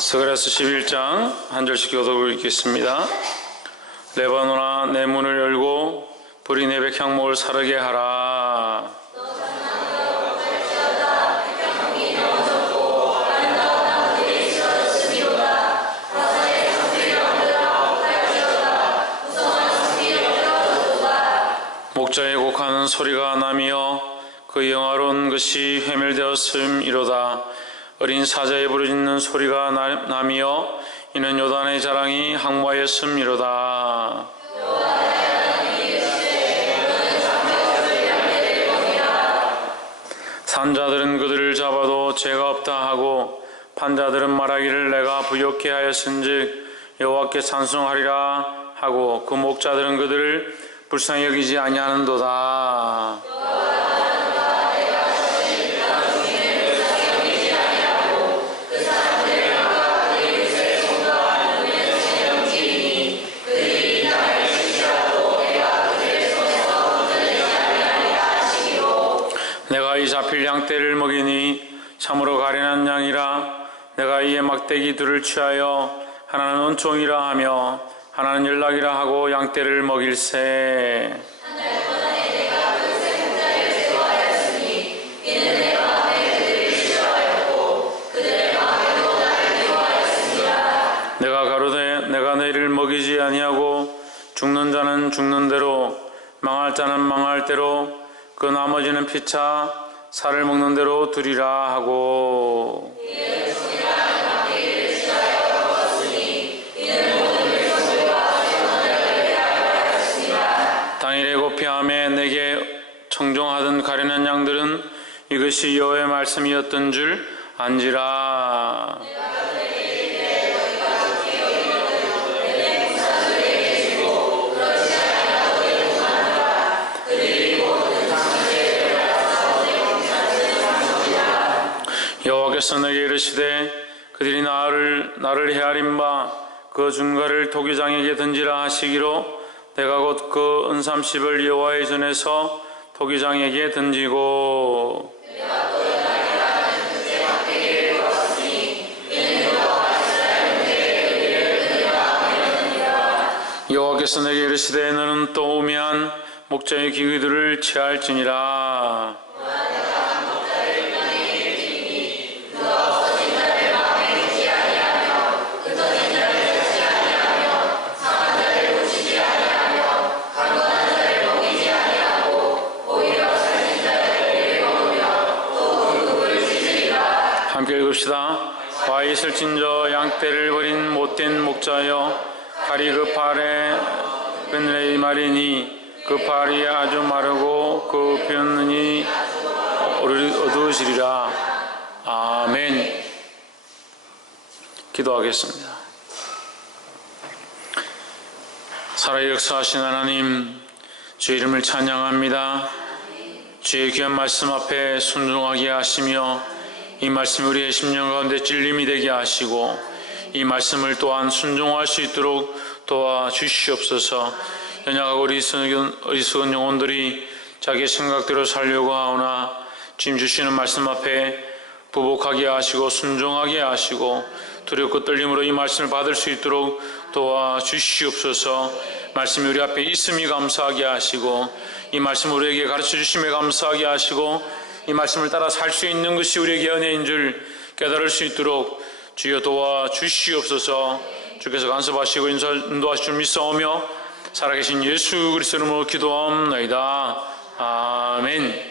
스가랴서 11장 한 절씩 교독을 읽겠습니다. 레바논아 내 문을 열고 불이 내 백향목을 사르게 하라. 목자의 곡하는 소리가 나며 그 영화로운 것이 회멸되었음이로다. 어린 사자의 부르짖는 소리가 나며 이는 요단의 자랑이 항모하였음이로다. 산자들은 그들을 잡아도 죄가 없다 하고 판자들은 말하기를 내가 부욕케 하였은즉 여호와께 찬송하리라 하고 그 목자들은 그들을 불쌍히 여기지 아니하는도다. 내가 이 잡힐 양떼를 먹이니 참으로 가련한 양이라. 내가 이의 막대기 둘을 취하여 하나는 은총이라 하며 하나는 연락이라 하고 양떼를 먹일세. 내가 가로되 내가 너희를 먹이지 아니하고 죽는 자는 죽는 대로 망할 자는 망할 대로 그 나머지는 피차 살을 먹는 대로 두리라 하고. 당일에 고피함에 내게 청종하던 가련한 양들은 이것이 여호와의 말씀이었던 줄 안지라. 여호와께서 내게 이르시되 그들이 나를 헤아린 바 그 준가를 토기장에게 던지라 하시기로 내가 곧 그 은삼십을 여호와의 전에서 토기장에게 던지고 여호와께서 내게 이르시되 너는 또 우매한 목자의 기구들을 취할지니라. 함께 읽읍시다. 와 있을진저 양떼를 버린 못된 목자여 발이 그 팔에 그늘의 말이니 그 발이 아주 마르고 그 뼈는 어두우시리라. 아멘. 기도하겠습니다. 살아 역사하신 하나님, 주의 이름을 찬양합니다. 주의 귀한 말씀 앞에 순종하게 하시며 이 말씀이 우리의 심령 가운데 찔림이 되게 하시고 이 말씀을 또한 순종할 수 있도록 도와주시옵소서. 연약하고 어리석은 영혼들이 자기 생각대로 살려고 하오나 지금 주시는 말씀 앞에 부복하게 하시고 순종하게 하시고 두렵고 떨림으로 이 말씀을 받을 수 있도록 도와주시옵소서. 말씀이 우리 앞에 있음이 감사하게 하시고 이 말씀 우리에게 가르쳐 주심에 감사하게 하시고 이 말씀을 따라 살 수 있는 것이 우리에게 은혜인 줄 깨달을 수 있도록 주여 도와주시옵소서. 주께서 간섭하시고 인도하실 줄 믿사오며 살아계신 예수 그리스도 이름으로 기도하옵나이다. 아멘.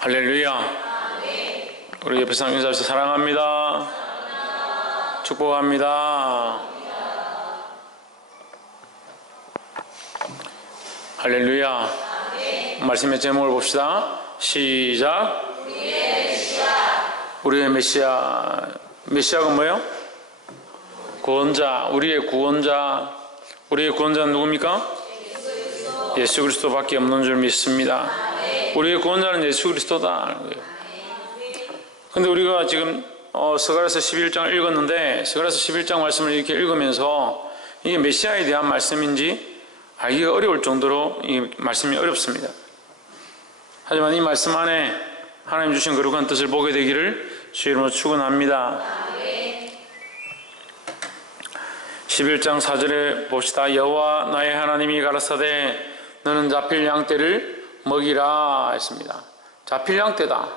할렐루야. 우리 옆에 사람 인사해서 사랑합니다. 축복합니다. 할렐루야. 말씀의 제목을 봅시다. 시작. 우리의 메시아. 메시아가 뭐예요? 구원자. 우리의 구원자. 우리의 구원자는 누굽니까? 예수 그리스도밖에 없는 줄 믿습니다. 우리의 구원자는 예수 그리스도다. 근데 우리가 지금 스가랴서 11장을 읽었는데 스가랴서 11장 말씀을 이렇게 읽으면서 이게 메시아에 대한 말씀인지 알기가 어려울 정도로 이 말씀이 어렵습니다. 하지만 이 말씀 안에 하나님 주신 거룩한 뜻을 보게 되기를 주 이름으로 축원합니다. 11장 4절에 봅시다. 여호와 나의 하나님이 가라사대 너는 잡힐 양떼를 먹이라 했습니다. 잡힐 양떼다.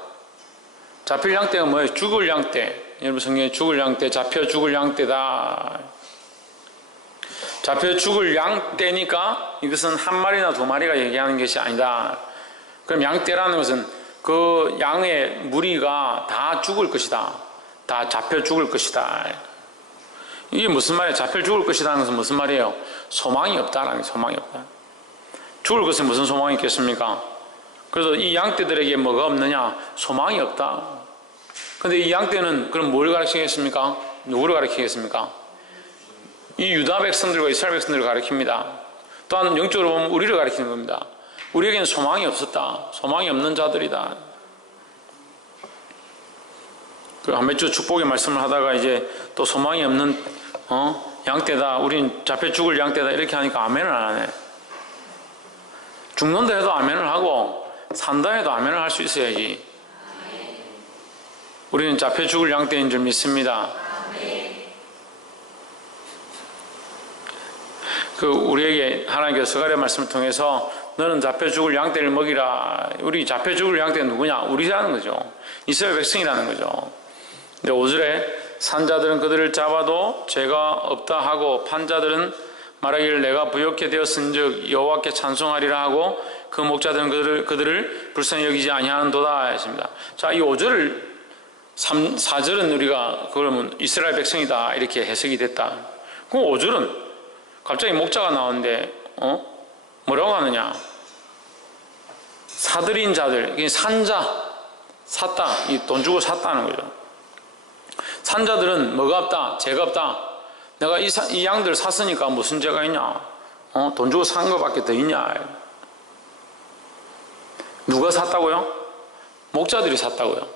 잡힐 양떼가 뭐예요? 죽을 양떼. 여러분 성경에 죽을 양떼, 잡혀 죽을 양떼다. 잡혀 죽을 양떼니까 이것은 한 마리나 두 마리가 얘기하는 것이 아니다. 그럼 양떼라는 것은 그 양의 무리가 다 죽을 것이다. 다 잡혀 죽을 것이다. 이게 무슨 말이에요? 잡혀 죽을 것이라는 것은 무슨 말이에요? 소망이 없다라는 게 소망이 없다. 죽을 것에 무슨 소망이 있겠습니까? 그래서 이 양떼들에게 뭐가 없느냐? 소망이 없다. 근데 이 양떼는 그럼 뭘 가르치겠습니까? 누구를 가르치겠습니까? 이 유다 백성들과 이스라엘 백성들을 가르칩니다. 또한 영적으로 보면 우리를 가르치는 겁니다. 우리에게는 소망이 없었다. 소망이 없는 자들이다. 한 몇 주 축복의 말씀을 하다가 이제 또 소망이 없는 양떼다. 우린 잡혀 죽을 양떼다. 이렇게 하니까 아멘을 안 하네. 죽는다 해도 아멘을 하고 산다 해도 아멘을 할 수 있어야지. 우리는 잡혀 죽을 양떼인 줄 믿습니다. 우리에게 하나님께서 스가랴 말씀을 통해서 너는 잡혀 죽을 양떼를 먹이라. 우리 잡혀 죽을 양떼는 누구냐? 우리라는 거죠. 이스라엘 백성이라는 거죠. 근데 5절에 산자들은 그들을 잡아도 죄가 없다 하고 판자들은 말하기를 내가 부욕해 되었은즉 여호와께 찬송하리라 하고 그 목자들은 그들을 불쌍히 여기지 아니하는도다 했습니다. 자, 이 5절을 4절은 우리가 그러면 이스라엘 백성이다 이렇게 해석이 됐다. 그 5절은 갑자기 목자가 나오는데 뭐라고 하느냐? 사들인 자들, 이게 산자, 샀다, 이 돈 주고 샀다는 거죠. 산자들은 뭐가 없다? 죄가 없다. 내가 이 양들 샀으니까 무슨 죄가 있냐? 돈 주고 산 것밖에 더 있냐? 누가 샀다고요? 목자들이 샀다고요.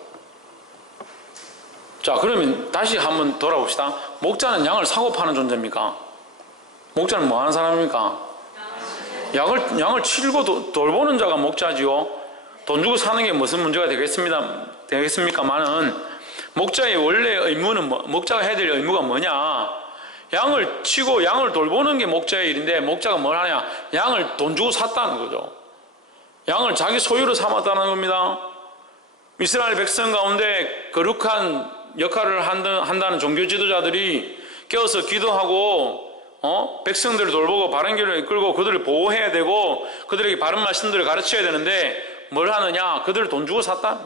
자, 그러면 다시 한번 돌아봅시다. 목자는 양을 사고 파는 존재입니까? 목자는 뭐 하는 사람입니까? 양을 치고 돌보는 자가 목자지요. 돈 주고 사는 게 무슨 문제가 되겠습니까만은 목자의 원래 의무는 목자가 해야 될 의무가 뭐냐? 양을 치고 양을 돌보는 게 목자의 일인데 목자가 뭘 하냐? 양을 돈 주고 샀다는 거죠. 양을 자기 소유로 삼았다는 겁니다. 이스라엘 백성 가운데 거룩한 역할을 한다는 종교 지도자들이 깨어서 기도하고 백성들을 돌보고 바른 길로 이끌고 그들을 보호해야 되고 그들에게 바른 말씀들을 가르쳐야 되는데 뭘 하느냐? 그들을 돈 주고 샀다.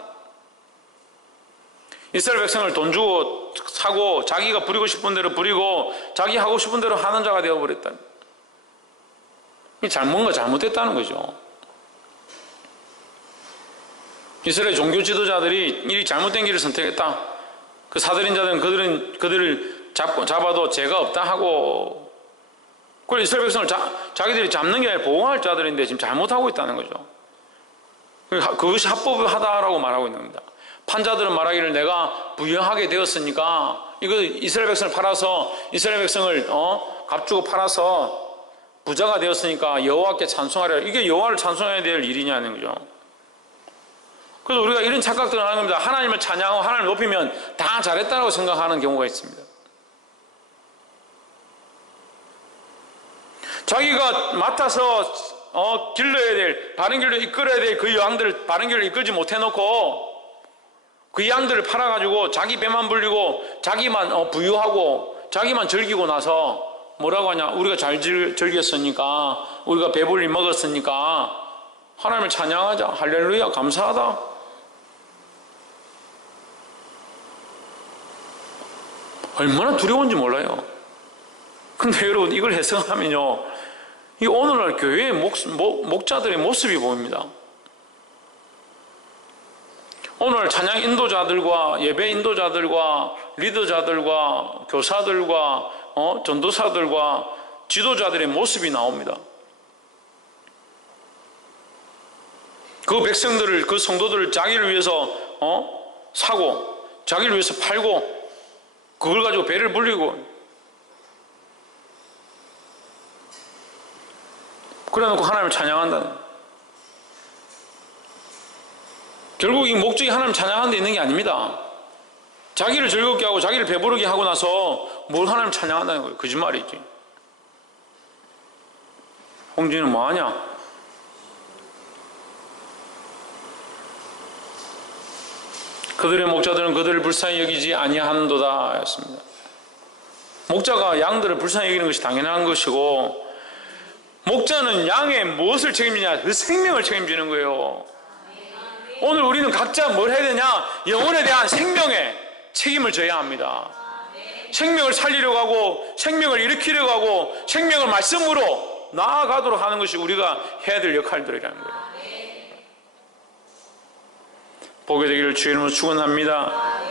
이스라엘 백성을 돈 주고 사고 자기가 부리고 싶은 대로 부리고 자기 하고 싶은 대로 하는 자가 되어버렸다. 이게 뭔가 잘못됐다는 거죠. 이스라엘 종교 지도자들이 이 잘못된 길을 선택했다. 그 사들인 자들은 그들을 잡아도 죄가 없다 하고, 그걸 이스라엘 백성을 자기들이 잡는 게 아니라 보호할 자들인데 지금 잘못하고 있다는 거죠. 그것이 합법하다라고 말하고 있는 겁니다. 판자들은 말하기를 내가 부유하게 되었으니까 이거 이스라엘 백성을 팔아서 이스라엘 백성을 값주고 팔아서 부자가 되었으니까 여호와께 찬송하려. 이게 여호와를 찬송해야 될 일이냐는 거죠. 그래서 우리가 이런 착각들을 하는 겁니다. 하나님을 찬양하고 하나님을 높이면 다 잘했다고 생각하는 경우가 있습니다. 자기가 맡아서 길러야 될, 바른 길로 이끌어야 될 그 양들을 바른 길로 이끌지 못해놓고 그 양들을 팔아가지고 자기 배만 불리고 자기만 부유하고 자기만 즐기고 나서 뭐라고 하냐? 우리가 잘 즐겼으니까, 우리가 배불리 먹었으니까 하나님을 찬양하자, 할렐루야, 감사하다. 얼마나 두려운지 몰라요. 근데 여러분 이걸 해석하면요, 이 오늘날 교회의 목자들의 모습이 보입니다. 오늘 찬양 인도자들과 예배 인도자들과 리더자들과 교사들과 전도사들과 지도자들의 모습이 나옵니다. 그 백성들을, 그 성도들을 자기를 위해서 사고 자기를 위해서 팔고 그걸 가지고 배를 불리고 그래놓고 하나님을 찬양한다는, 결국 이 목적이 하나님 찬양하는 데 있는 게 아닙니다. 자기를 즐겁게 하고 자기를 배부르게 하고 나서 뭘 하나님 찬양한다는 거예요. 거짓말이지. 홍진이는 뭐하냐? 그들의 목자들은 그들을 불쌍히 여기지 아니하는도다 였습니다. 목자가 양들을 불쌍히 여기는 것이 당연한 것이고, 목자는 양의 무엇을 책임지냐? 그 생명을 책임지는 거예요. 오늘 우리는 각자 뭘 해야 되냐? 영혼에 대한 생명에 책임을 져야 합니다. 생명을 살리려고 하고, 생명을 일으키려고 하고, 생명을 말씀으로 나아가도록 하는 것이 우리가 해야 될 역할들이라는 거예요. 보게 되기를 주의 이름으로 축원합니다.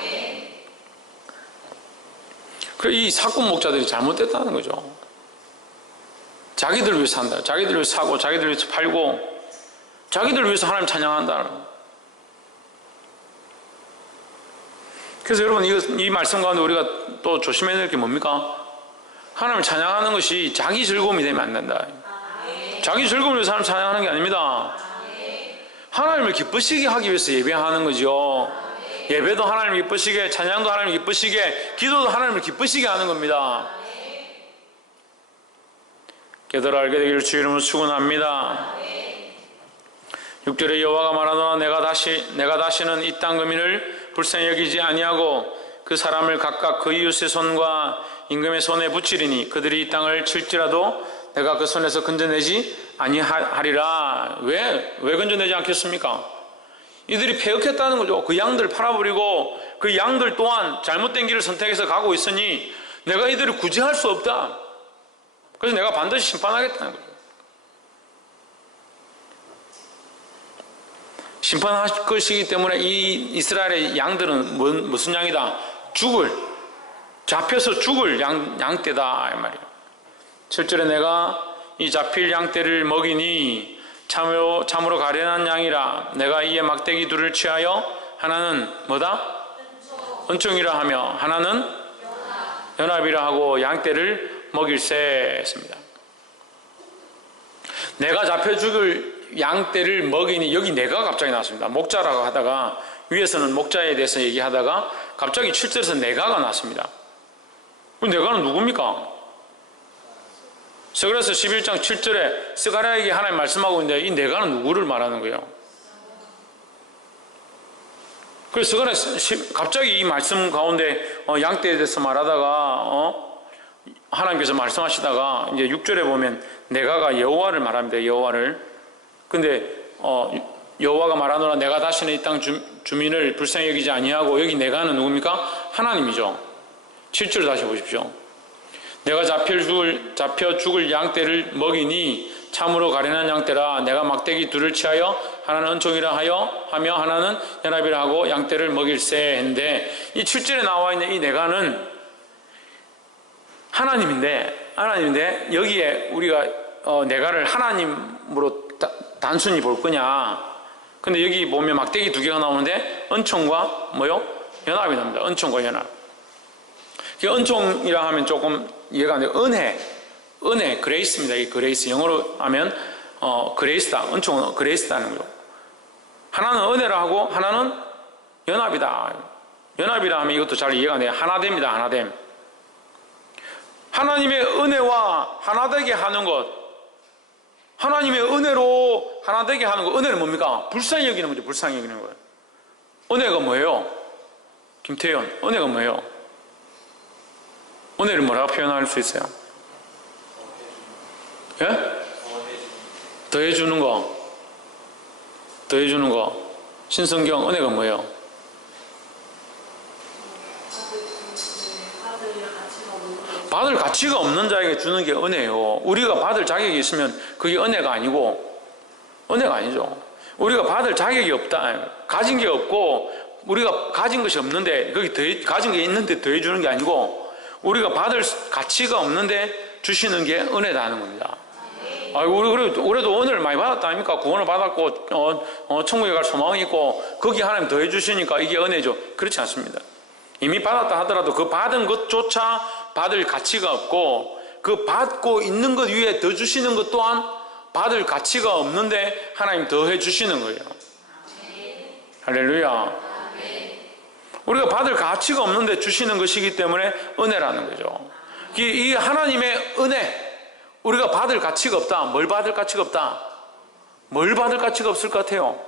이 사꾼 목자들이 잘못됐다는 거죠. 자기들 위해서 산다. 자기들 위해서 사고, 자기들 위해서 팔고, 자기들 위해서 하나님 찬양한다는 거예요. 그래서 여러분, 이 말씀 가운데 우리가 또 조심해야 될 게 뭡니까? 하나님을 찬양하는 것이 자기 즐거움이 되면 안 된다. 자기 즐거움을 위해서 하나님 찬양하는 게 아닙니다. 하나님을 기쁘시게 하기 위해서 예배하는 거죠. 예배도 하나님을 기쁘시게, 찬양도 하나님을 기쁘시게, 기도도 하나님을 기쁘시게 하는 겁니다. 깨달아 알게 되기를 주의 이름으로 축원합니다. 6절에 여호와가 말하노라 내가 다시는 이 땅 거민을 불쌍히 여기지 아니하고 그 사람을 각각 그 이웃의 손과 임금의 손에 붙이리니 그들이 이 땅을 칠지라도 내가 그 손에서 건져내지 아니하리라. 왜 건져내지 않겠습니까? 이들이 패역했다는 거죠. 그 양들을 팔아버리고 그 양들 또한 잘못된 길을 선택해서 가고 있으니 내가 이들을 구제할 수 없다. 그래서 내가 반드시 심판하겠다는 거죠. 심판할 것이기 때문에 이 이스라엘의 양들은 무슨 양이다? 잡혀서 죽을 양떼다 이 말이에요. 7절에 내가 이 잡힐 양떼를 먹이니 참으로 가련한 양이라. 내가 이에 막대기 둘을 취하여 하나는 뭐다? 은총이라 하며 하나는 연합이라 하고 양떼를 먹일세 했습니다. 내가 잡혀 죽을 양떼를 먹이니, 여기 내가 갑자기 나왔습니다. 목자라고 하다가 위에서는 목자에 대해서 얘기하다가 갑자기 7절에서 내가가 나왔습니다. 그럼 내가는 누굽니까? 스가랴서 11장 7절에 스가랴에게 하나님 말씀하고 있는데 이 내가는 누구를 말하는 거예요? 그래서 스가랴 갑자기 이 말씀 가운데 양떼에 대해서 말하다가 하나님께서 말씀하시다가 이제 6절에 보면 내가가 여호와를 말합니다. 여호와를. 근데 여호와가 말하노라 내가 다시는 이 땅 주민을 불쌍히 여기지 아니하고, 여기 내가는 누굽니까? 하나님이죠. 7절 다시 보십시오. 내가 잡혀 죽을 양떼를 먹이니 참으로 가련한 양떼라. 내가 막대기 둘을 취하여 하나는 은총이라 하며 하나는 연합이라 하고 양떼를 먹일세 했는데, 이 7절에 나와 있는 이 내가는 하나님인데 여기에 우리가 내가를 하나님으로 단순히 볼 거냐? 근데 여기 보면 막대기 두 개가 나오는데 은총과 뭐요? 연합이 나옵니다. 은총과 연합. 은총이라 하면 조금 이해가 안 돼요. 은혜, 그레이스입니다. 이 그레이스 영어로 하면 그레이스다. 은총은 그레이스다는 거죠. 하나는 은혜라 하고 하나는 연합이다. 연합이라 하면 이것도 잘 이해가 안 돼요. 하나됨이다. 하나됨. 하나님의 은혜와 하나되게 하는 것, 하나님의 은혜로 하나되게 하는 것. 은혜는 뭡니까? 불쌍히 여기는 거죠. 불쌍히 여기는 거예요. 은혜가 뭐예요? 김태현, 은혜가 뭐예요? 은혜를 뭐라고 표현할 수 있어요? 예? 더해주는 거. 더해주는 거. 신성경, 은혜가 뭐예요? 받을 가치가 없는 자에게 주는 게 은혜예요. 우리가 받을 자격이 있으면 그게 은혜가 아니고, 은혜가 아니죠. 우리가 받을 자격이 없다, 가진 게 없고 우리가 가진 것이 없는데 거기 가진 게 있는데 더해주는 게 아니고, 우리가 받을 가치가 없는데 주시는 게 은혜다는 겁니다. 우리도 은혜를 많이 받았다 아닙니까? 구원을 받았고 천국에 갈 소망이 있고 거기 하나님 더해 주시니까 이게 은혜죠. 그렇지 않습니다. 이미 받았다 하더라도 그 받은 것조차 받을 가치가 없고, 그 받고 있는 것 위에 더 주시는 것 또한 받을 가치가 없는데 하나님 더해 주시는 거예요. 할렐루야. 우리가 받을 가치가 없는데 주시는 것이기 때문에 은혜라는 거죠. 이 하나님의 은혜, 우리가 받을 가치가 없다. 뭘 받을 가치가 없다? 뭘 받을 가치가 없을 것 같아요?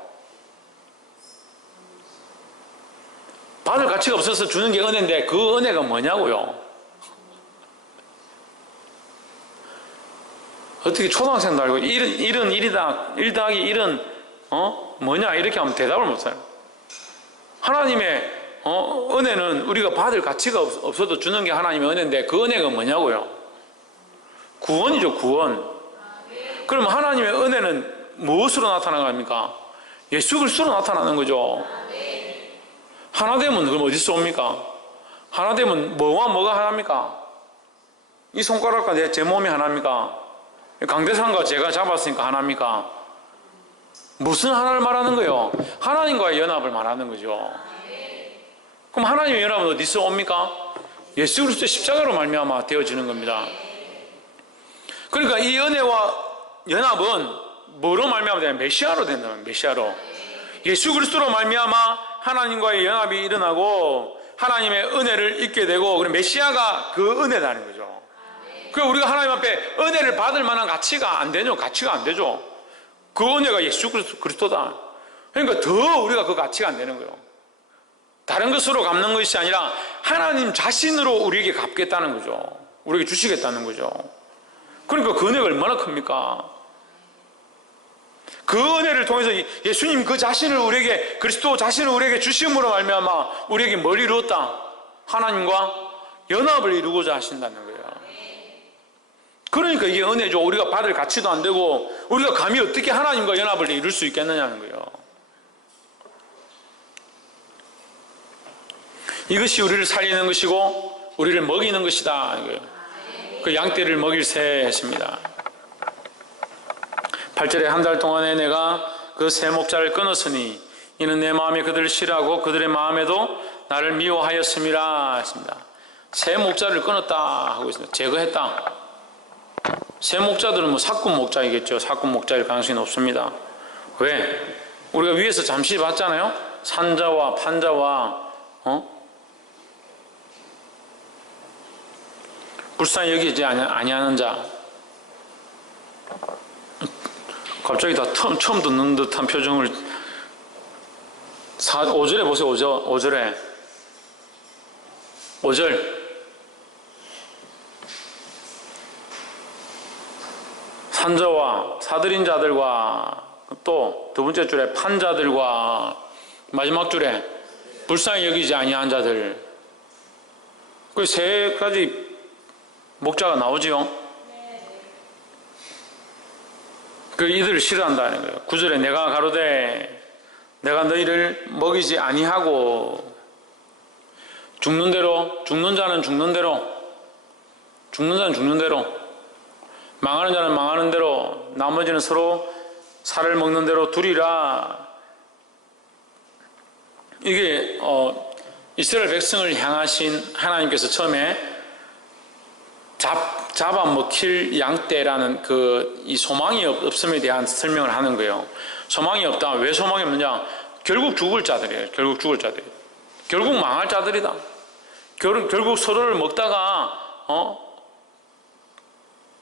받을 가치가 없어서 주는 게 은혜인데 그 은혜가 뭐냐고요? 어떻게 초등학생도 알고 1은 1이다, 1 더하기 1은 뭐냐 이렇게 하면 대답을 못해요. 하나님의 은혜는 우리가 받을 가치가 없어도 주는 게 하나님의 은혜인데 그 은혜가 뭐냐고요? 구원이죠, 구원. 그럼 하나님의 은혜는 무엇으로 나타나는 겁니까? 예수 그리스도로 나타나는 거죠. 하나 되면 그럼 어디서 옵니까? 하나 되면 뭐와 뭐가 하나입니까? 이 손가락과 제 몸이 하나입니까? 강대상과 제가 잡았으니까 하나입니까? 무슨 하나를 말하는 거예요? 하나님과의 연합을 말하는 거죠. 그럼 하나님의 연합은 어디서 옵니까? 예수 그리스도의 십자가로 말미암아 되어지는 겁니다. 그러니까 이 은혜와 연합은 뭐로 말미암아 되냐면 메시아로 된다는 거예요. 메시아로. 예수 그리스도로 말미암아 하나님과의 연합이 일어나고 하나님의 은혜를 잊게 되고, 그럼 메시아가 그 은혜라는 거죠. 그러니까 우리가 하나님 앞에 은혜를 받을 만한 가치가 안 되죠. 가치가 안 되죠. 그 은혜가 예수 그리스도다. 그러니까 더 우리가 그 가치가 안 되는 거예요. 다른 것으로 갚는 것이 아니라 하나님 자신으로 우리에게 갚겠다는 거죠. 우리에게 주시겠다는 거죠. 그러니까 그 은혜가 얼마나 큽니까? 그 은혜를 통해서 예수님 그 자신을 우리에게, 그리스도 자신을 우리에게 주심으로 말미암아 우리에게 뭘 이루었다? 하나님과 연합을 이루고자 하신다는 거예요. 그러니까 이게 은혜죠. 우리가 받을 가치도 안 되고 우리가 감히 어떻게 하나님과 연합을 이룰 수 있겠느냐는 거예요. 이것이 우리를 살리는 것이고 우리를 먹이는 것이다. 그 양떼를 먹일 새 했습니다. 8절에 한 달 동안에 내가 그 새 목자를 끊었으니 이는 내 마음에 그들을 싫어하고 그들의 마음에도 나를 미워하였음이라 했습니다. 새 목자를 끊었다 하고 있습니다. 제거했다. 새 목자들은 뭐 사꾼 목자이겠죠. 사꾼 목자일 가능성이 높습니다. 왜? 우리가 위에서 잠시 봤잖아요. 산자와 판자와 불쌍히 여기지 아니하는 자. 갑자기 다 처음 듣는 듯한 표정을 5절에 보세요. 5절에 5절 산자와 사들인 자들과 또 두 번째 줄에 판자들과 마지막 줄에 불쌍히 여기지 아니한 자들, 그 세 가지 목자가 나오지요. 그 이들을 싫어한다는 거예요. 9절에 내가 가로되 내가 너희를 먹이지 아니하고 죽는 대로, 죽는 자는 죽는 대로, 죽는 자는 죽는 대로, 망하는 자는 망하는 대로, 나머지는 서로 살을 먹는 대로 두리라. 이게 이스라엘 백성을 향하신 하나님께서 처음에 잡아먹힐 양떼라는 이 소망이 없음에 대한 설명을 하는 거예요. 소망이 없다. 왜 소망이 없느냐? 결국 죽을 자들이에요. 결국 죽을 자들. 결국 망할 자들이다. 결국 서로를 먹다가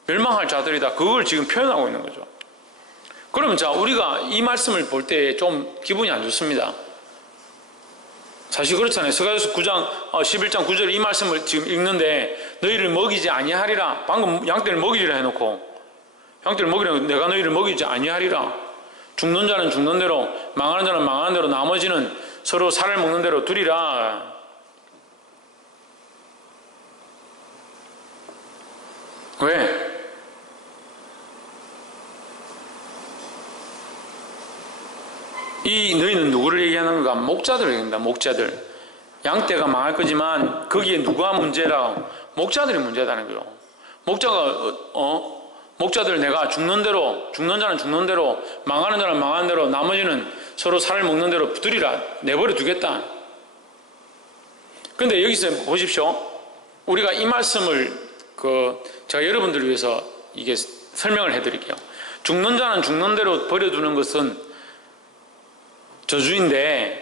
멸망할 자들이다. 그걸 지금 표현하고 있는 거죠. 그러면 자, 우리가 이 말씀을 볼 때 좀 기분이 안 좋습니다. 사실 그렇잖아요. 스가랴서 9장 11장 9절 이 말씀을 지금 읽는데 너희를 먹이지 아니하리라. 방금 양떼를 먹이리라 해놓고, 양떼를 먹이라, 내가 너희를 먹이지 아니하리라. 죽는 자는 죽는 대로, 망하는 자는 망하는 대로, 나머지는 서로 살을 먹는 대로 두리라. 왜? 이 너희는 누구를 얘기하는 건가? 목자들을 얘기합니다. 목자들. 양떼가 망할 거지만 거기에 누가 문제라? 목자들이 문제다는 거예요. 목자들 내가 죽는 대로, 죽는 자는 죽는 대로, 망하는 자는 망하는 대로, 나머지는 서로 살을 먹는 대로 두리라. 내버려 두겠다. 그런데 여기서 보십시오. 우리가 이 말씀을 제가 여러분들을 위해서 이게 설명을 해드릴게요. 죽는 자는 죽는 대로 버려두는 것은 저주인데,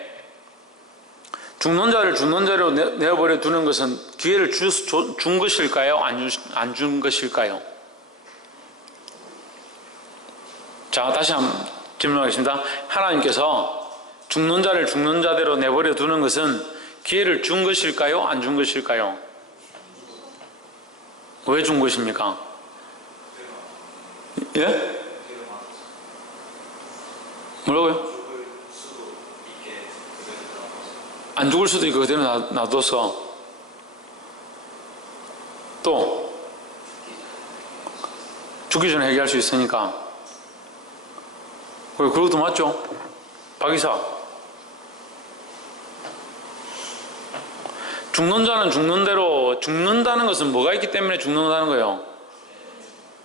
죽는 자를 죽는 자로 내어버려 두는 것은 기회를 준 것일까요? 안 준 것일까요? 자, 다시 한번 질문하겠습니다. 하나님께서 죽는 자를 죽는 자대로 내버려 두는 것은 기회를 준 것일까요? 안 준 것일까요? 왜 준 것입니까? 예? 뭐라고요? 안 죽을 수도 있고 그대로 놔둬서 또 죽기 전에 해결할 수 있으니까. 그것도 맞죠? 박 이사, 죽는 자는 죽는 대로, 죽는다는 것은 뭐가 있기 때문에 죽는다는 거예요?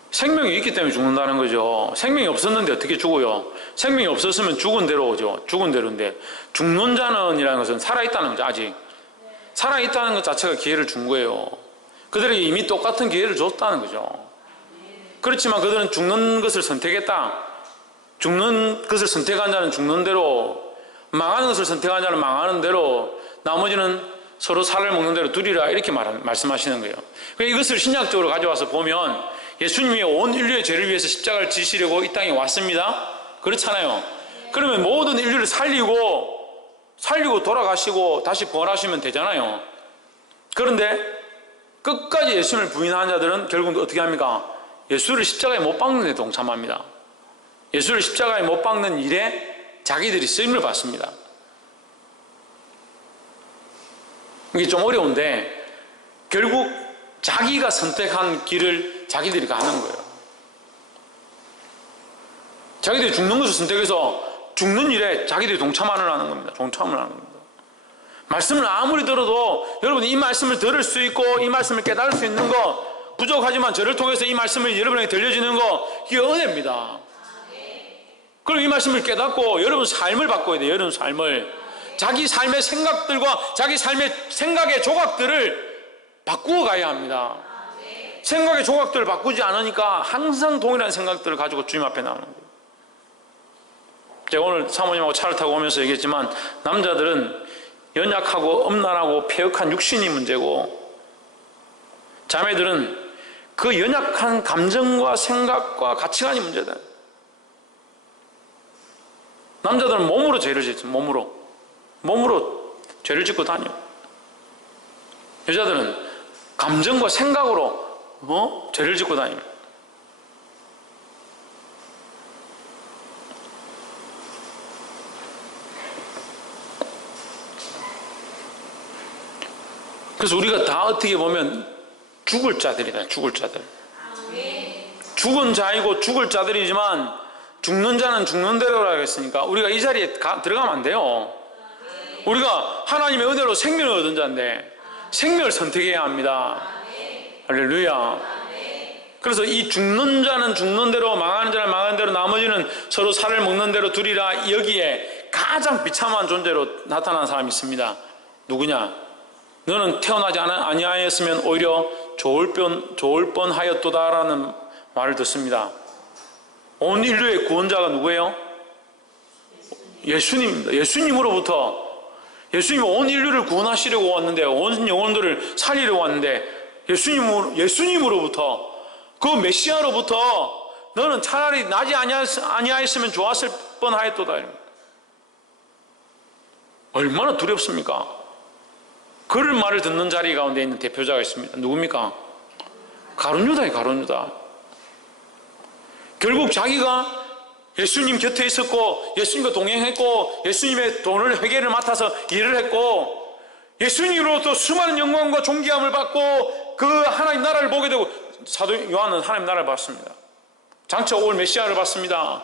생명이 있기 때문에 죽는다는 거죠. 생명이 없었는데 어떻게 죽어요? 생명이 없었으면 죽은 대로 오죠. 죽은 대로인데, 죽는 자는 이라는 것은 살아있다는 거죠. 아직 살아있다는 것 자체가 기회를 준 거예요. 그들에게 이미 똑같은 기회를 줬다는 거죠. 그렇지만 그들은 죽는 것을 선택했다. 죽는 것을 선택한 자는 죽는 대로, 망하는 것을 선택한 자는 망하는 대로, 나머지는 서로 살을 먹는 대로 두리라, 이렇게 말씀하시는 거예요. 이것을 신약적으로 가져와서 보면 예수님이 온 인류의 죄를 위해서 십자가를 지시려고 이 땅에 왔습니다. 그렇잖아요. 그러면 모든 인류를 살리고 돌아가시고 다시 부활하시면 되잖아요. 그런데 끝까지 예수님을 부인하는 자들은 결국 어떻게 합니까? 예수를 십자가에 못 박는 데 동참합니다. 예수를 십자가에 못 박는 일에 자기들이 쓰임을 받습니다. 이게 좀 어려운데 결국 자기가 선택한 길을 자기들이 가는 거예요. 자기들이 죽는 것을 선택해서 죽는 일에 자기들이 동참을 하는 겁니다. 동참을 하는 겁니다. 말씀을 아무리 들어도 여러분이 이 말씀을 들을 수 있고 이 말씀을 깨달을 수 있는 거 부족하지만 저를 통해서 이 말씀을 여러분에게 들려주는 거, 이게 은혜입니다. 그럼 이 말씀을 깨닫고 여러분 삶을 바꿔야 돼요. 여러분 삶을, 자기 삶의 생각들과 자기 삶의 생각의 조각들을 바꾸어 가야 합니다. 생각의 조각들을 바꾸지 않으니까 항상 동일한 생각들을 가지고 주님 앞에 나오는 거예요. 제가 오늘 사모님하고 차를 타고 오면서 얘기했지만, 남자들은 연약하고 음란하고 폐역한 육신이 문제고, 자매들은 그 연약한 감정과 생각과 가치관이 문제다. 남자들은 몸으로 죄를 짓죠. 몸으로 죄를 짓고 다녀. 여자들은 감정과 생각으로 죄를 짓고 다닙니다. 그래서 우리가 다 어떻게 보면 죽을 자들이다. 죽을 자들. 죽은 자이고 죽을 자들이지만 죽는 자는 죽는 대로라고 했으니까 우리가 이 자리에 들어가면 안 돼요. 우리가 하나님의 은혜로 생명을 얻은 자인데 생명을 선택해야 합니다. 할렐루야. 그래서 이 죽는 자는 죽는 대로, 망하는 자는 망하는 대로, 나머지는 서로 살을 먹는 대로 두리라, 여기에 가장 비참한 존재로 나타난 사람이 있습니다. 누구냐? 너는 태어나지 아니하였으면 오히려 좋을 뻔하였도다라는 말을 듣습니다. 온 인류의 구원자가 누구예요? 예수님입니다. 예수님이 온 인류를 구원하시려고 왔는데, 온 영혼들을 살리려고 왔는데, 예수님으로부터, 그 메시아로부터 너는 차라리 나지 아니하였으면 좋았을 뻔하였도다. 얼마나 두렵습니까? 그런 말을 듣는 자리 가운데 있는 대표자가 있습니다. 누굽니까? 가룟유다예요. 가룟유다. 결국 자기가 예수님 곁에 있었고 예수님과 동행했고 예수님의 돈을 회계를 맡아서 일을 했고 예수님으로부터 수많은 영광과 존귀함을 받고 그 하나님 나라를 보게 되고, 사도 요한은 하나님 나라를 봤습니다. 장차 올 메시아를 봤습니다.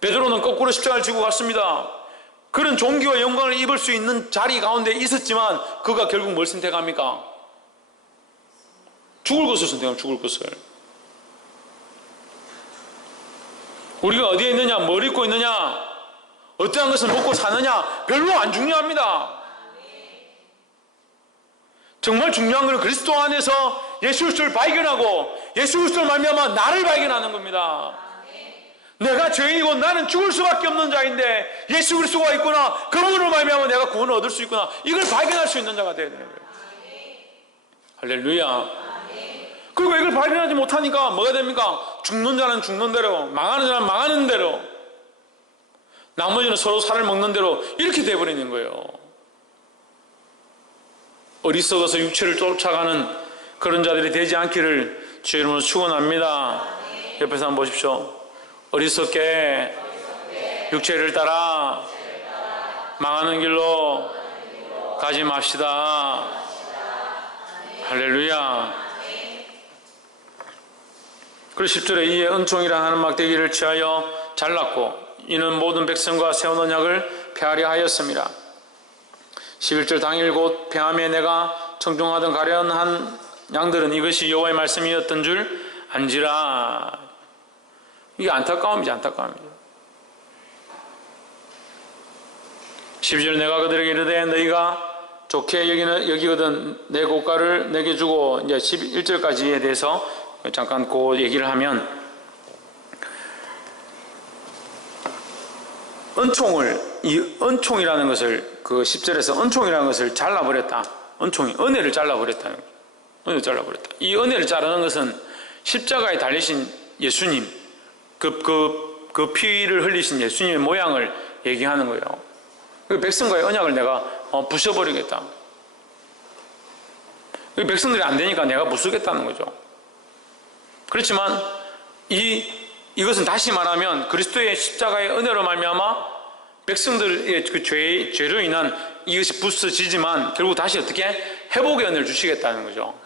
베드로는 거꾸로 십자가를 지고 갔습니다. 그런 존귀와 영광을 입을 수 있는 자리 가운데 있었지만 그가 결국 뭘 선택합니까? 죽을 것을 선택합니다. 죽을 것을. 우리가 어디에 있느냐, 뭘 입고 있느냐, 어떠한 것을 먹고 사느냐 별로 안 중요합니다. 정말 중요한 것은 그리스도 안에서 예수 그리스도를 발견하고 예수 그리스도를 말미암아 나를 발견하는 겁니다. 내가 죄인이고 나는 죽을 수밖에 없는 자인데 예수 그리스도가 있구나, 그분으로 말미암아 내가 구원을 얻을 수 있구나, 이걸 발견할 수 있는 자가 되어야 되는 거예요. 할렐루야. 그리고 이걸 발견하지 못하니까 뭐가 됩니까? 죽는 자는 죽는 대로, 망하는 자는 망하는 대로, 나머지는 서로 살을 먹는 대로 이렇게 돼버리는 거예요. 어리석어서 육체를 쫓아가는 그런 자들이 되지 않기를 주의 이름으로 축원합니다. 옆에서 한번 보십시오. 어리석게 육체를 따라 망하는 길로 가지 맙시다. 할렐루야. 그리고 10절에 이에 은총이라 하는 막대기를 취하여 잘랐고 이는 모든 백성과 세운 언약을 폐하려 하였습니다. 11절 당일 곧 폐함에 내가 청중하던 가련한 양들은 이것이 여호와의 말씀이었던 줄 안지라. 이게 안타까움이지, 안타까움이죠. 12절 내가 그들에게 이르되 너희가 좋게 여기거든 내 고가를 내게 주고, 이제 11절까지에 대해서 잠깐 그 얘기를 하면, 은총이라는 것을, 그 10절에서 은총이라는 것을 잘라버렸다. 은혜를 잘라버렸다는 거예요. 은혜를 잘라버렸다. 이 은혜를 자르는 것은 십자가에 달리신 예수님, 그 피를 흘리신 예수님의 모양을 얘기하는 거예요. 백성과의 언약을 내가 부숴버리겠다. 백성들이 안 되니까 내가 부수겠다는 거죠. 그렇지만 이것은 다시 말하면 그리스도의 십자가의 은혜로 말미암아 백성들의 그 죄로 인한 이것이 부서지지만 결국 다시 어떻게 회복의 은혜를 주시겠다는 거죠.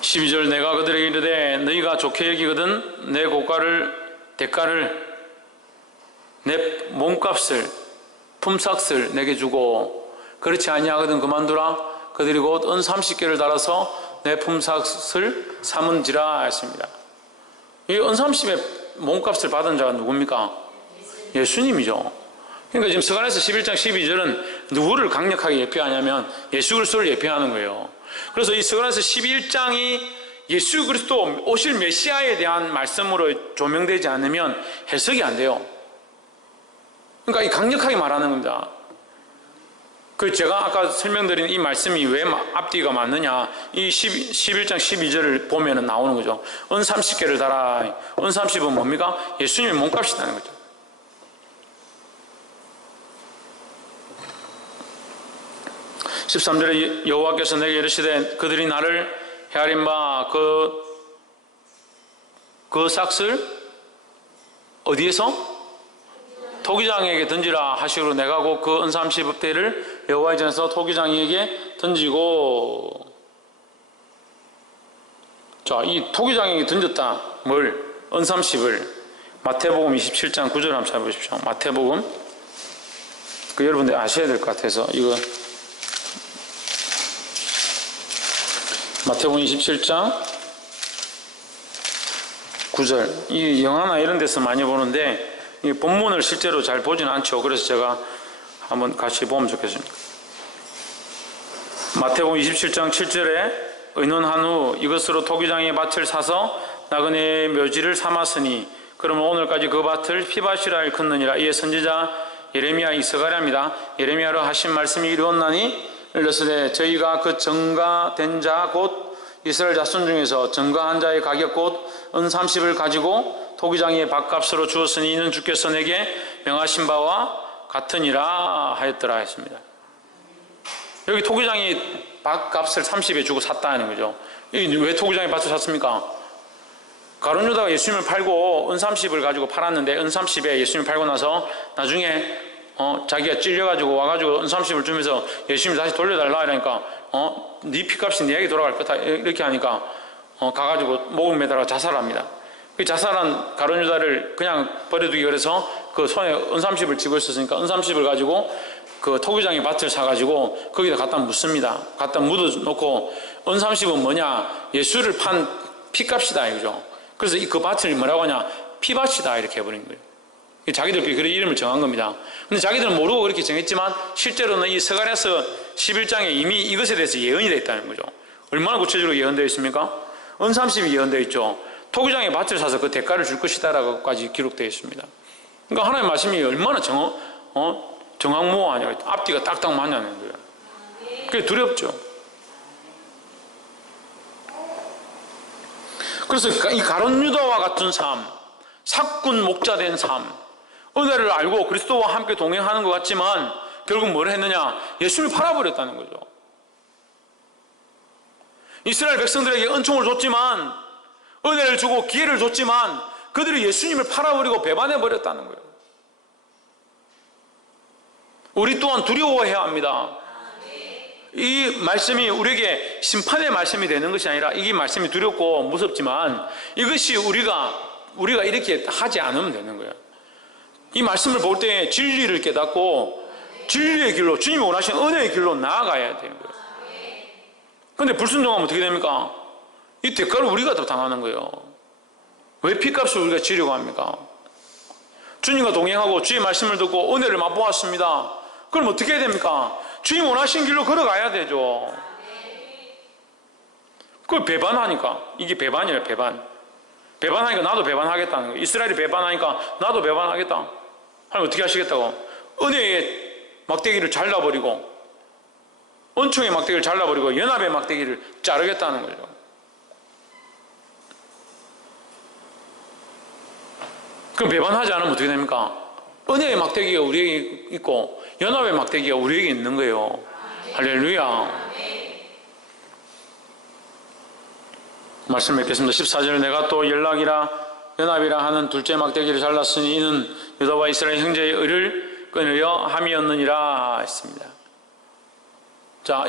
12절 내가 그들에게 이르되 너희가 좋게 여기거든 내 대가를 내 몸값을 품삯을 내게 주고 그렇지 아니하거든 그만두라. 그들이 곧 은 30개를 달아서 내 품삯을 삼은지라 했습니다. 이 은 30의 몸값을 받은 자가 누굽니까? 예수님이죠. 그러니까 지금 서간에서 11장 12절은 누구를 강력하게 예표하냐면 예수 그리스도를 예표하는 거예요. 그래서 이 서간에서 11장이 예수 그리스도 오실 메시아에 대한 말씀으로 조명되지 않으면 해석이 안 돼요. 그러니까 이 강력하게 말하는 겁니다. 그 제가 아까 설명드린 이 말씀이 왜 앞뒤가 맞느냐, 이 11장 12절을 보면 나오는 거죠. 은 30개를 달아. 은 30은 뭡니까? 예수님의 몸값이라는 거죠. (13절에) 여호와께서 내게 이르시되 그들이 나를 헤아린 바 그 삭슬 어디에서? 토기장에게 던지라 하시고 내가 곧 그 은 30대 여호와의 전에서 토기장에게 던지고. 자, 이 토기장에게 던졌다. 뭘? 은 30을. 마태복음 27장 9절 한번 찾아보십시오. 마태복음. 여러분들 아셔야 될 것 같아서 이거. 마태복음 27장 9절. 이 영화나 이런 데서 많이 보는데 이 본문을 실제로 잘 보지는 않죠. 그래서 제가 한번 같이 보면 좋겠습니다. 마태복음 27장 7절에 의논한 후 이것으로 토기장의 밭을 사서 나그네의 묘지를 삼았으니 그러면 오늘까지 그 밭을 피밭이라 일컫느니라. 이에 선지자 예레미야 이스가랴입니다. 예레미야로 하신 말씀이 이루었나니 이르시되 저희가 그 전가된 자 곧 이스라엘 자손 중에서 전가한 자의 가격 곧 은 30을 가지고 토기장의 밭값으로 주었으니 이는 주께서 내게 명하신 바와 같으니라 하였더라 했습니다. 여기 토기장이 밭값을 30에 주고 샀다는 거죠. 왜 토기장의 밭을 샀습니까? 가룟 유다가 예수님을 팔고 은 30을 가지고 팔았는데 은 30에 예수님을 팔고 나서 나중에 자기가 찔려가지고 와가지고 은 30을 주면서 예수님이 다시 돌려달라 이러니까 네 피값이 네에게 돌아갈 거다 이렇게 하니까 가가지고 목을 매달아 자살합니다. 그 자살한 가룟 유다를 그냥 버려두기 그래서 그 손에 은 30을 쥐고 있었으니까 은 30을 가지고 그 토기장의 밭을 사가지고 거기다 갖다 묻습니다. 갖다 묻어놓고 은 30은 뭐냐? 예수를 판 피값이다 이거죠. 그래서 그 밭을 뭐라고 하냐? 피밭이다 이렇게 해버린 거예요. 자기들끼리 그런 이름을 정한 겁니다. 근데 자기들은 모르고 그렇게 정했지만 실제로는 이 스가랴서 11장에 이미 이것에 대해서 예언이 되어 있다는 거죠. 얼마나 구체적으로 예언되어 있습니까? 은 30이 예언되어 있죠. 토기장에 밭을 사서 그 대가를 줄 것이다라고까지 기록되어 있습니다. 그러니까 하나님의 말씀이 얼마나 정확무호하냐, 앞뒤가 딱딱 맞냐는 거예요. 그게 두렵죠. 그래서 이 가룟 유다와 같은 삶, 삭군 목자된 삶, 은혜를 알고 그리스도와 함께 동행하는 것 같지만 결국 뭘 했느냐? 예수를 팔아버렸다는 거죠. 이스라엘 백성들에게 은총을 줬지만, 은혜를 주고 기회를 줬지만 그들이 예수님을 팔아버리고 배반해버렸다는 거예요. 우리 또한 두려워해야 합니다. 이 말씀이 우리에게 심판의 말씀이 되는 것이 아니라, 이 말씀이 두렵고 무섭지만 이것이 우리가 이렇게 하지 않으면 되는 거예요. 이 말씀을 볼 때 진리를 깨닫고 진리의 길로, 주님이 원하시는 은혜의 길로 나아가야 되는 거예요. 그런데 불순종하면 어떻게 됩니까? 이 대가를 우리가 더 당하는 거예요. 왜 피값을 우리가 지려고 합니까? 주님과 동행하고 주의 말씀을 듣고 은혜를 맛보았습니다. 그럼 어떻게 해야 됩니까? 주님 원하신 길로 걸어가야 되죠. 그걸 배반하니까, 이게 배반이에요. 배반하니까 나도 배반하겠다는 거예요. 이스라엘이 배반하니까 나도 배반하겠다. 하나님 어떻게 하시겠다고? 은혜의 막대기를 잘라버리고, 은총의 막대기를 잘라버리고 연합의 막대기를 자르겠다는 거죠. 그럼 배반하지 않으면 어떻게 됩니까? 은혜의 막대기가 우리에게 있고 연합의 막대기가 우리에게 있는 거예요. 할렐루야. 말씀 맺겠습니다. 14절, 내가 또 연락이라 연합이라 하는 둘째 막대기를 잘랐으니 이는 유다와 이스라엘 형제의 의를 끊으려 함이었느니라 했습니다. 자,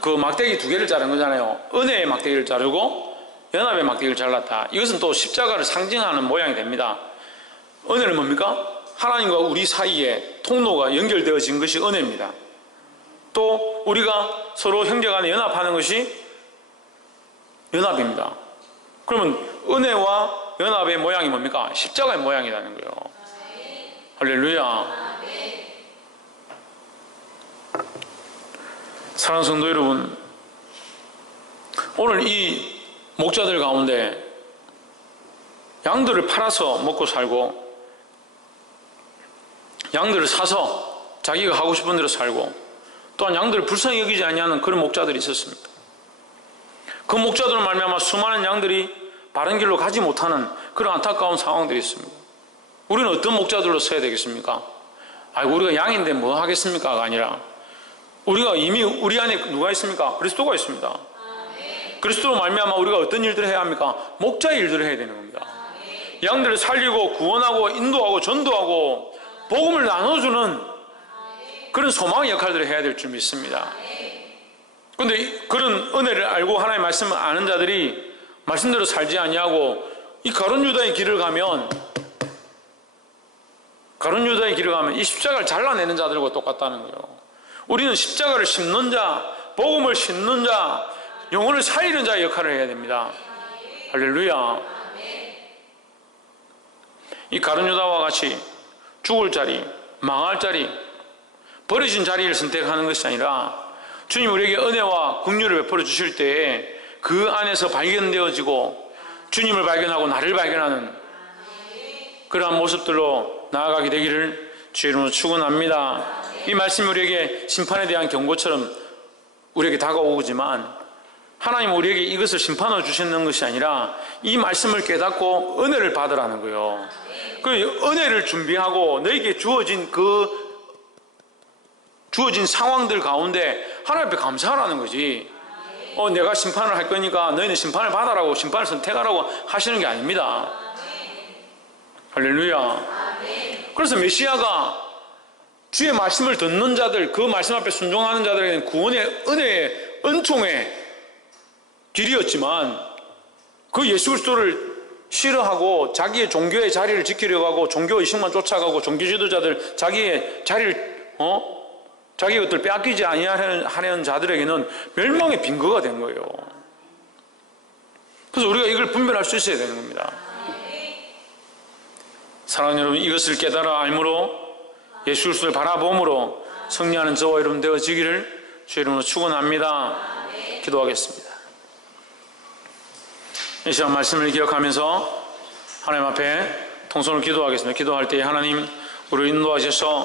그 막대기 두 개를 자른 거잖아요. 은혜의 막대기를 자르고 연합의 막대기를 잘랐다. 이것은 또 십자가를 상징하는 모양이 됩니다. 은혜는 뭡니까? 하나님과 우리 사이에 통로가 연결되어진 것이 은혜입니다. 또 우리가 서로 형제간에 연합하는 것이 연합입니다. 그러면 은혜와 연합의 모양이 뭡니까? 십자가의 모양이라는 거예요. 할렐루야. 사랑하는 성도 여러분, 오늘 이 목자들 가운데 양들을 팔아서 먹고 살고, 양들을 사서 자기가 하고 싶은 대로 살고, 또한 양들을 불쌍히 여기지 아니하는 그런 목자들이 있었습니다. 그 목자들로 말미암아 수많은 양들이 바른 길로 가지 못하는 그런 안타까운 상황들이 있습니다. 우리는 어떤 목자들로 서야 되겠습니까? 우리가 양인데 뭐 하겠습니까가 아니라, 우리가 이미 우리 안에 누가 있습니까? 그리스도가 있습니다. 그리스도로 말미암아 우리가 어떤 일들을 해야 합니까? 목자의 일들을 해야 되는 겁니다. 양들을 살리고 구원하고 인도하고 전도하고 복음을 나눠주는 그런 소망의 역할들을 해야 될 줄 믿습니다. 그런데 그런 은혜를 알고 하나님의 말씀을 아는 자들이 말씀대로 살지 아니하고 이 가룟 유다의 길을 가면, 가룟 유다의 길을 가면 이 십자가를 잘라내는 자들과 똑같다는 거예요. 우리는 십자가를 심는 자, 복음을 심는 자, 영혼을 살리는 자의 역할을 해야 됩니다. 할렐루야. 이 가룟 유다와 같이 죽을 자리, 망할 자리, 버려진 자리를 선택하는 것이 아니라 주님 우리에게 은혜와 긍휼을 베풀어 주실 때에 그 안에서 발견되어지고 주님을 발견하고 나를 발견하는 그러한 모습들로 나아가게 되기를 주의 이름으로 축원합니다. 이 말씀이 우리에게 심판에 대한 경고처럼 우리에게 다가오지만, 하나님 우리에게 이것을 심판으로 주시는 것이 아니라 이 말씀을 깨닫고 은혜를 받으라는 거예요. 그 은혜를 준비하고 너에게 주어진 상황들 가운데 하나님 앞에 감사하라는 거지. 내가 심판을 할 거니까 너희는 심판을 받아라고, 심판을 선택하라고 하시는 게 아닙니다. 할렐루야. 그래서 메시아가 주의 말씀을 듣는 자들, 그 말씀 앞에 순종하는 자들에게는 구원의 은혜의 은총의 길이었지만, 그 예수 그리스도를 싫어하고 자기의 종교의 자리를 지키려고 하고 종교 의식만 쫓아가고 종교 지도자들 자기의 자리를 자기 것들 빼앗기지 아니하는 자들에게는 멸망의 빈거가 된 거예요. 그래서 우리가 이걸 분별할 수 있어야 되는 겁니다. 사랑하는 여러분, 이것을 깨달아 알므로 예수 그리스도를 바라봄으로 승리하는 저와 여러분 되어지기를 주의 이름으로 축원합니다. 기도하겠습니다. 이 시간 말씀을 기억하면서 하나님 앞에 통성으로 기도하겠습니다. 기도할 때 하나님 우리를 인도하셔서